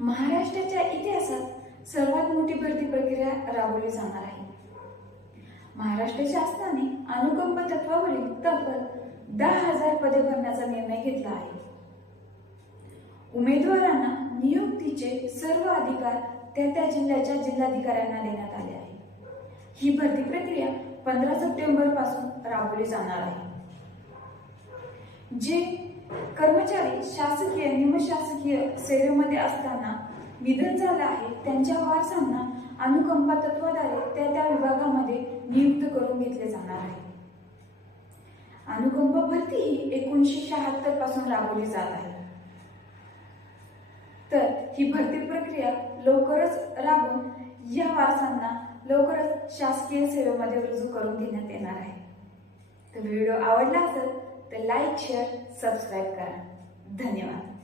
महाराष्ट्राच्या इतिहासात सर्वात मोठी भरती प्रक्रिया राबवली जाणार आहे. महाराष्ट्र शासनाने अनुकंप तत्वावरील तब्बल दहा हजार पदे भरण्याचा निर्णय घेतला आहे. उमेदवारांना नियुक्तीचे सर्व अधिकार त्या त्या जिल्ह्याच्या जिल्हाधिकाऱ्यांना देण्यात आले आहे. ही भरती प्रक्रिया पंधरा सप्टेंबरपासून राबवली जाणार आहे. जे कर्मचारी शासकीय शासकीय सेवेमध्ये असताना निधन झालं आहे. त्यांच्या वारसांना अनुकंपा तत्वाद्वारे त्या त्या विभागामध्ये नियुक्त करून घेतले जाणार आहे. अनुकंपा भरती ही एकोणीसशे शहात्तरपासून राबवली जात आहे. तर ही भरती प्रक्रिया लवकरच राबून या वारसांना लवकरच शासकीय सेवेमध्ये रुजू करून घेण्यात येणार आहे. तर व्हिडिओ आवडला असेल तर लाईक शेअर सबस्क्राईब करा. धन्यवाद.